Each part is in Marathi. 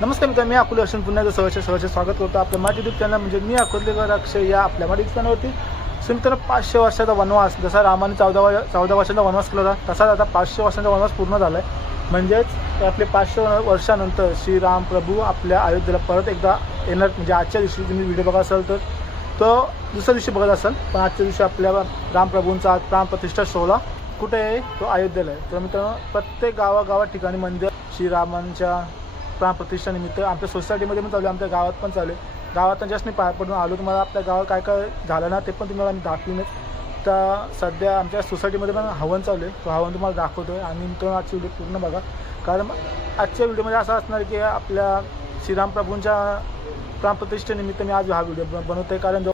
नमस्कार मित्रांनो, मी अकोले असून पुन्हा सहर्ष स्वागत करतो आपल्या मराठी यूट्यूब चॅनल म्हणजे मी अकोलेकर अक्षय या आपल्या मराठी चॅनलवरती. मित्रांनो, 500 वर्षाचा वनवास जसा रामाने 14 वर्षांचा वनवास केला होता तसाच आता 500 वर्षांचा वनवास पूर्ण झाला आहे. म्हणजेच आपले 500 वर्षानंतर श्रीराम प्रभू आपल्या अयोध्येला परत एकदा येणार. म्हणजे आजच्या दिवशी तुम्ही व्हिडिओ बघा असाल तर तो दुसऱ्या दिवशी बघत असाल, पण आजच्या दिवशी आपल्या रामप्रभूंचा आज प्राणप्रतिष्ठा सोहळा कुठे आहे तो अयोध्येला आहे. तर मित्रांनो, प्रत्येक गावागावात ठिकाणी मंदिर श्रीरामांच्या प्राणप्रतिष्ठानिमित्त आमच्या सोसायटीमध्ये पण चालू आहे, आमच्या गावात पण चालू आहे. गावात जस्ट मी पाय पडून आलो. तुम्हाला आपल्या गावात काय काय झालं ना ते पण तुम्हाला मी दाखवीनच. तर सध्या आमच्या सोसायटीमध्ये पण हवन चालू आहे, तो हवन तुम्हाला दाखवतो आहे. आणि मित्रांनो, आजची व्हिडिओ पूर्ण बघा, कारण आजच्या व्हिडिओमध्ये असं असणार की आपल्या श्रीराम प्रभूंच्या प्राणप्रतिष्ठेनिमित्त मी आज हा व्हिडिओ बनवतो आहे. कारण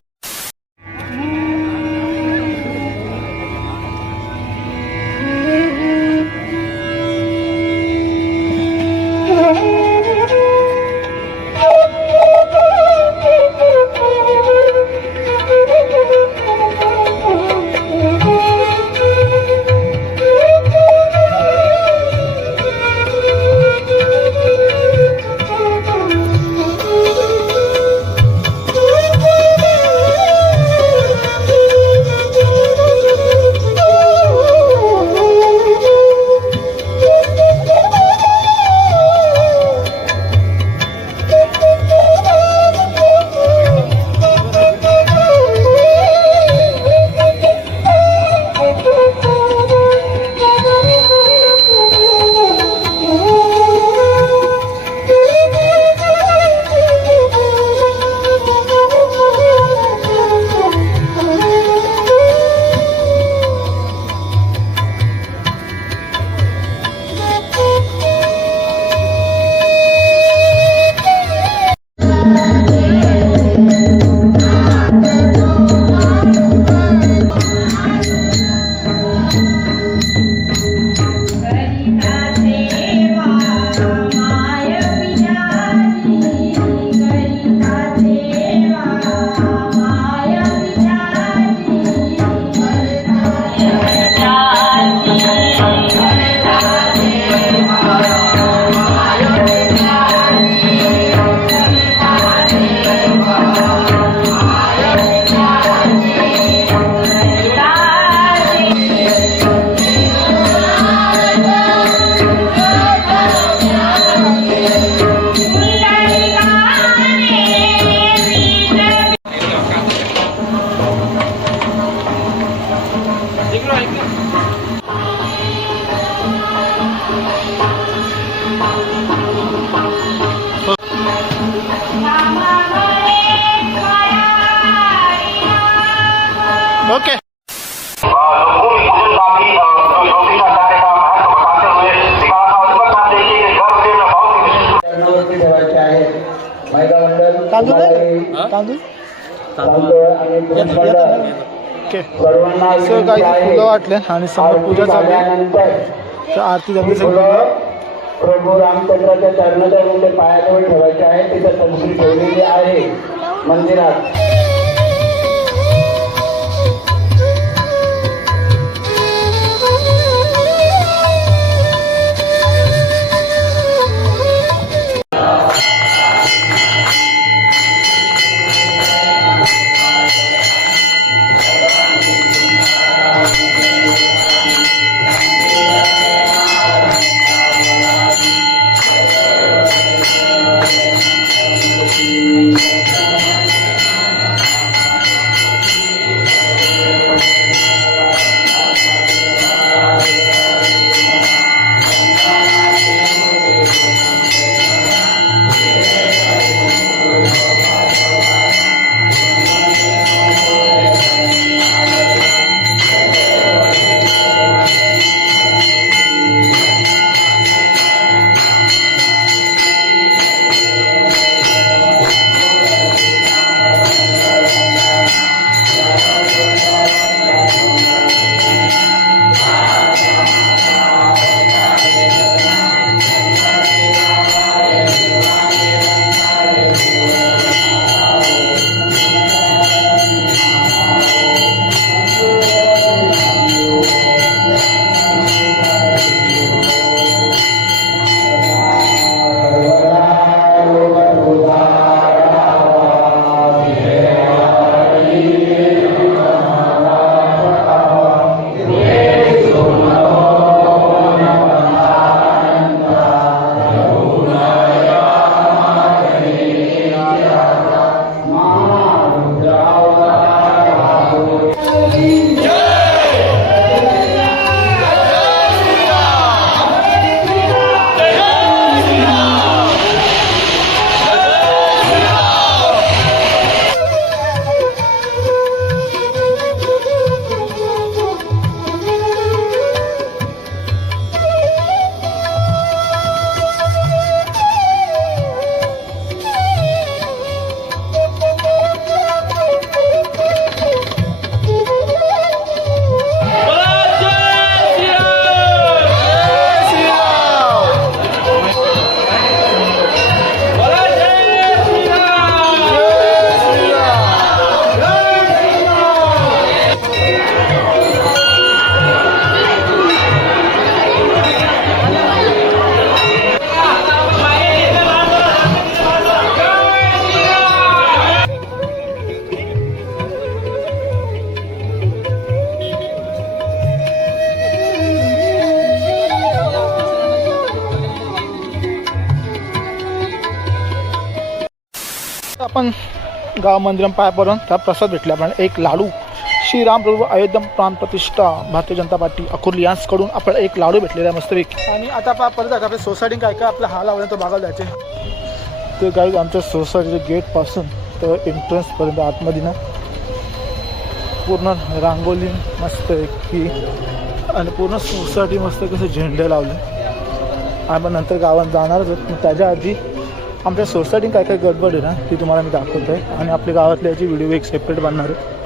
ओके फुलं वाटले आणि समोर पूजा चालू आहे. आरती झाली. प्रभू रामचंद्राच्या चरणाच्या मध्ये पायाजवळ ठेवायचे आहे. तिथे तंत्री ठेवलेली आहे मंदिरात. आपण गाव मंदिरात पाया पडून त्या प्रसाद भेटला आपण एक लाडू श्रीराम प्रभू अयोध्या प्राण प्रतिष्ठा भारतीय जनता पार्टी अकोली यांच्याकडून आपल्याला एक लाडू भेटलेला आहे मस्तपैकी. आणि आता परत आपल्या सोसायटी काय काय आपला हा लावला तो बघायला जायचे. ते गाईज आमच्या सोसायटीच्या गेटपासून तर एंट्रन्सपर्यंत आतमध्ये ना पूर्ण रांगोली मस्त की आणि पूर्ण सोसायटी मस्त कसं झेंडे लावले. आपण नंतर गावात जाणारच आहोत. त्याच्या आधी आमच्या सोसायटीत काय काय गडबड आहे ना ती तुम्हाला मी दाखवतो आहे आणि आपल्या गावातल्या याची व्हिडिओ एक सेपरेट बनणार आहे.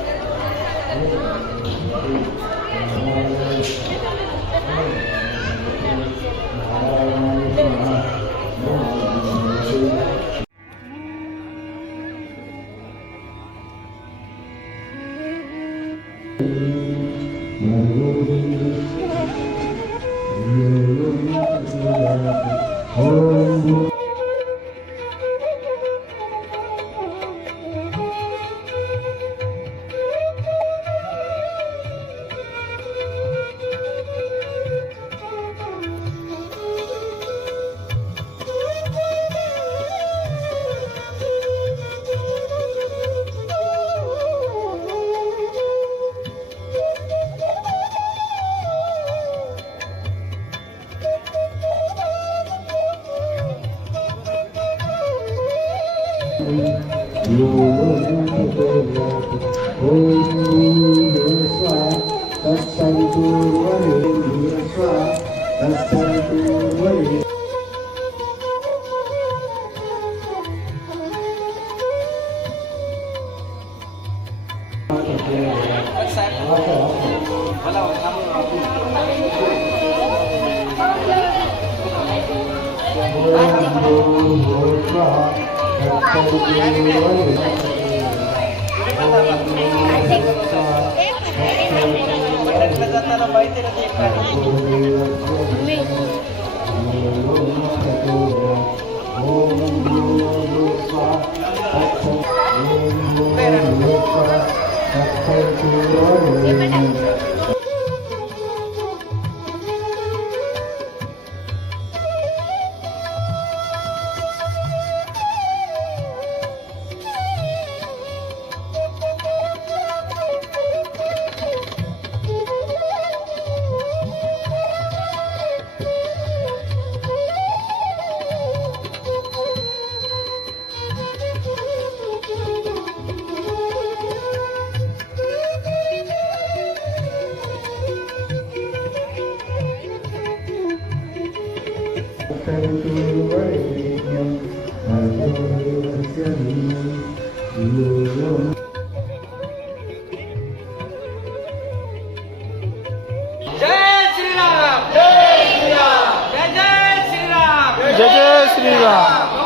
जय जय श्रीराम.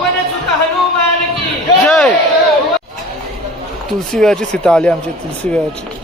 जय. तुलसी वेळाची सीता आली आमची तुलसी वेळाची.